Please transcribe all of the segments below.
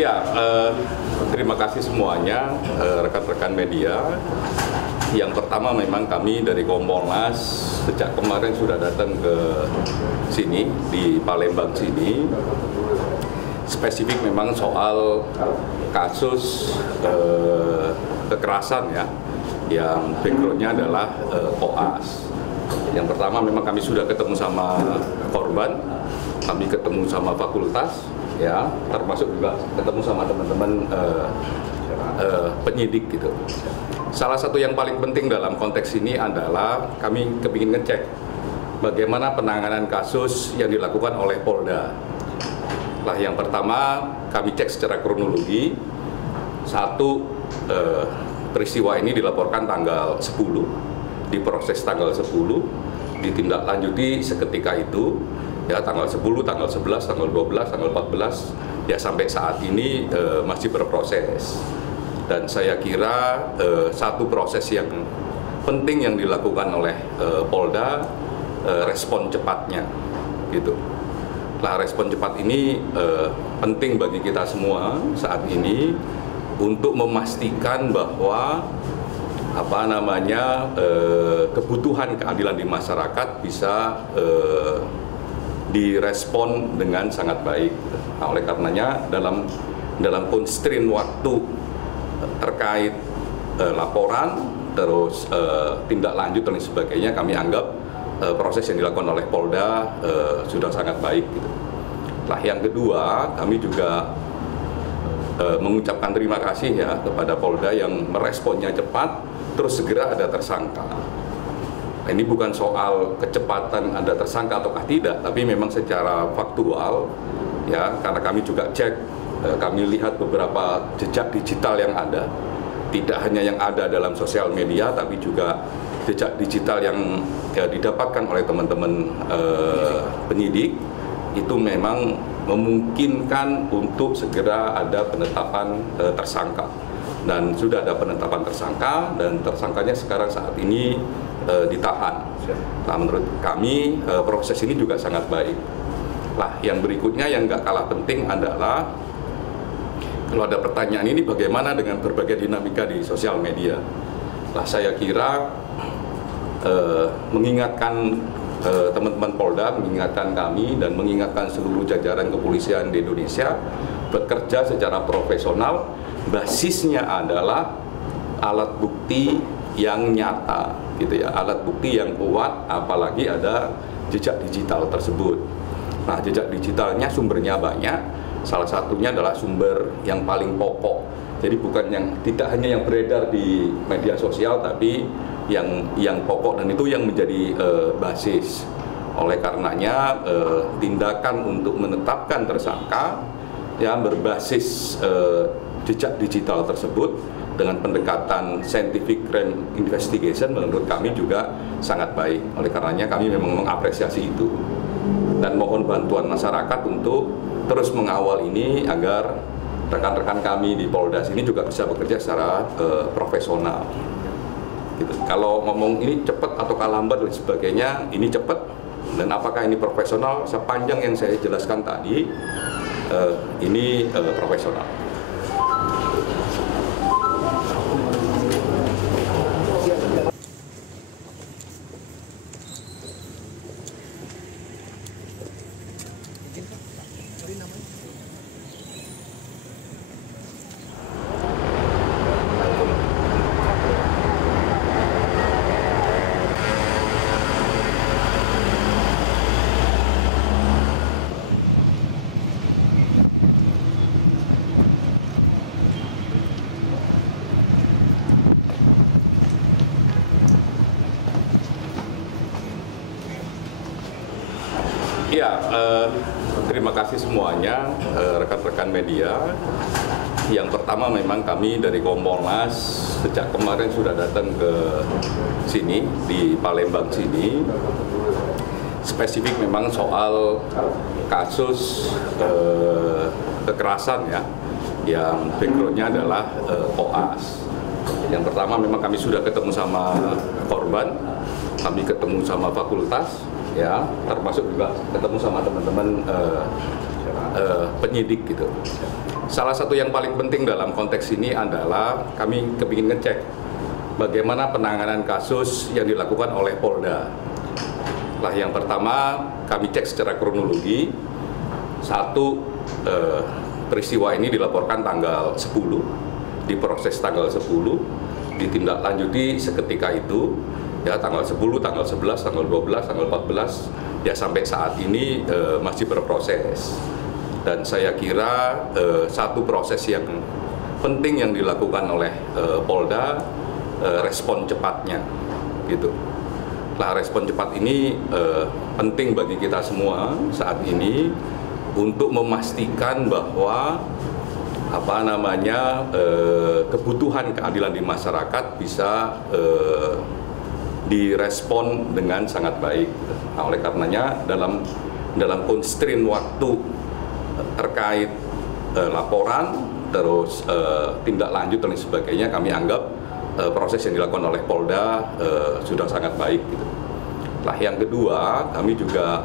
Ya, terima kasih semuanya rekan-rekan media. Yang pertama memang kami dari Kompolnas sejak kemarin sudah datang ke sini, di Palembang sini. Spesifik memang soal kasus kekerasan ya, yang backgroundnya adalah koas. Yang pertama memang kami sudah ketemu sama korban, kami ketemu sama fakultas, ya, termasuk juga ketemu sama teman-teman penyidik gitu. Salah satu yang paling penting dalam konteks ini adalah kami kepingin ngecek bagaimana penanganan kasus yang dilakukan oleh Polda. Nah, yang pertama kami cek secara kronologi. Satu, peristiwa ini dilaporkan tanggal 10, diproses tanggal 10, ditindaklanjuti seketika itu, ya, tanggal 10, tanggal 11, tanggal 12, tanggal 14, ya sampai saat ini masih berproses. Dan saya kira satu proses yang penting yang dilakukan oleh Polda, respon cepatnya, gitu. Nah, respon cepat ini penting bagi kita semua saat ini untuk memastikan bahwa kebutuhan keadilan di masyarakat bisa direspon dengan sangat baik. Nah, oleh karenanya dalam constraint waktu terkait laporan, terus tindak lanjut dan sebagainya, kami anggap proses yang dilakukan oleh Polda sudah sangat baik. Gitu. Nah, yang kedua, kami juga mengucapkan terima kasih ya kepada Polda yang meresponnya cepat, terus segera ada tersangka. Ini bukan soal kecepatan ada tersangka ataukah tidak, tapi memang secara faktual, ya, karena kami juga cek. Kami lihat beberapa jejak digital yang ada, tidak hanya yang ada dalam sosial media, tapi juga jejak digital yang didapatkan oleh teman-teman penyidik, itu memang memungkinkan untuk segera ada penetapan tersangka. Dan sudah ada penetapan tersangka, dan tersangkanya sekarang saat ini ditahan. Nah, menurut kami proses ini juga sangat baik. Nah, yang berikutnya yang nggak kalah penting adalah kalau ada pertanyaan ini bagaimana dengan berbagai dinamika di sosial media. Nah, saya kira mengingatkan teman-teman Polda, mengingatkan kami dan mengingatkan seluruh jajaran kepolisian di Indonesia bekerja secara profesional. Basisnya adalah alat bukti yang nyata, gitu ya, alat bukti yang kuat, apalagi ada jejak digital tersebut. Nah, jejak digitalnya sumbernya banyak. Salah satunya adalah sumber yang paling pokok. Jadi bukan yang tidak hanya yang beredar di media sosial, tapi yang pokok, dan itu yang menjadi basis. Oleh karenanya tindakan untuk menetapkan tersangka yang berbasis jejak digital tersebut dengan pendekatan scientific crime investigation menurut kami juga sangat baik. Oleh karenanya kami memang mengapresiasi itu dan mohon bantuan masyarakat untuk terus mengawal ini agar rekan-rekan kami di Polda ini juga bisa bekerja secara profesional. Gitu. Kalau ngomong ini cepat atau lambat dan sebagainya, ini cepat, dan apakah ini profesional? Sepanjang yang saya jelaskan tadi, ini profesional. Ya, terima kasih semuanya rekan-rekan media. Yang pertama memang kami dari Kompolnas sejak kemarin sudah datang ke sini, di Palembang sini. Spesifik memang soal kasus kekerasan ya, yang backgroundnya adalah koas. Yang pertama memang kami sudah ketemu sama korban, kami ketemu sama fakultas, ya, termasuk juga ketemu sama teman-teman penyidik gitu. Salah satu yang paling penting dalam konteks ini adalah kami kepingin ngecek bagaimana penanganan kasus yang dilakukan oleh Polda. Nah, yang pertama kami cek secara kronologi. Satu, peristiwa ini dilaporkan tanggal 10, diproses tanggal 10, ditindaklanjuti seketika itu, ya tanggal 10, tanggal 11, tanggal 12, tanggal 14, ya sampai saat ini masih berproses. Dan saya kira satu proses yang penting yang dilakukan oleh Polda, respon cepatnya, gitu. Nah, respon cepat ini penting bagi kita semua saat ini untuk memastikan bahwa kebutuhan keadilan di masyarakat bisa direspon dengan sangat baik. Nah, oleh karenanya dalam constraint waktu terkait laporan, terus tindak lanjut dan sebagainya, kami anggap proses yang dilakukan oleh Polda sudah sangat baik. Gitu. Nah, yang kedua, kami juga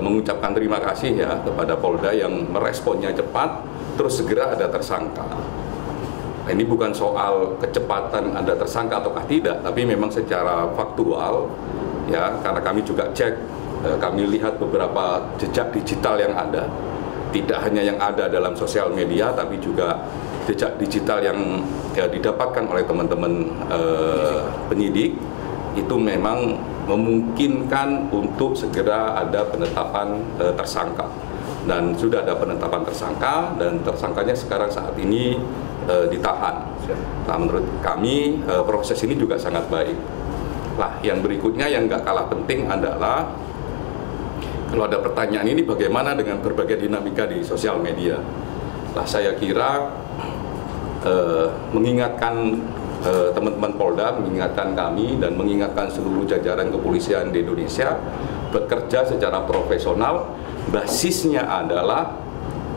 mengucapkan terima kasih ya kepada Polda yang meresponnya cepat, terus segera ada tersangka. Nah, ini bukan soal kecepatan ada tersangka ataukah tidak, tapi memang secara faktual ya, karena kami juga cek. Kami lihat beberapa jejak digital yang ada, tidak hanya yang ada dalam sosial media, tapi juga jejak digital yang didapatkan oleh teman-teman penyidik, itu memang memungkinkan untuk segera ada penetapan tersangka. Dan sudah ada penetapan tersangka, dan tersangkanya sekarang saat ini ditahan. Nah, menurut kami proses ini juga sangat baik. Nah, yang berikutnya yang nggak kalah penting adalah kalau ada pertanyaan ini bagaimana dengan berbagai dinamika di sosial media. Nah, saya kira mengingatkan teman-teman Polda, mengingatkan kami dan mengingatkan seluruh jajaran kepolisian di Indonesia bekerja secara profesional. Basisnya adalah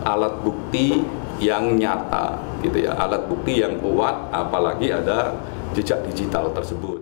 alat bukti yang nyata, gitu ya, alat bukti yang kuat, apalagi ada jejak digital tersebut.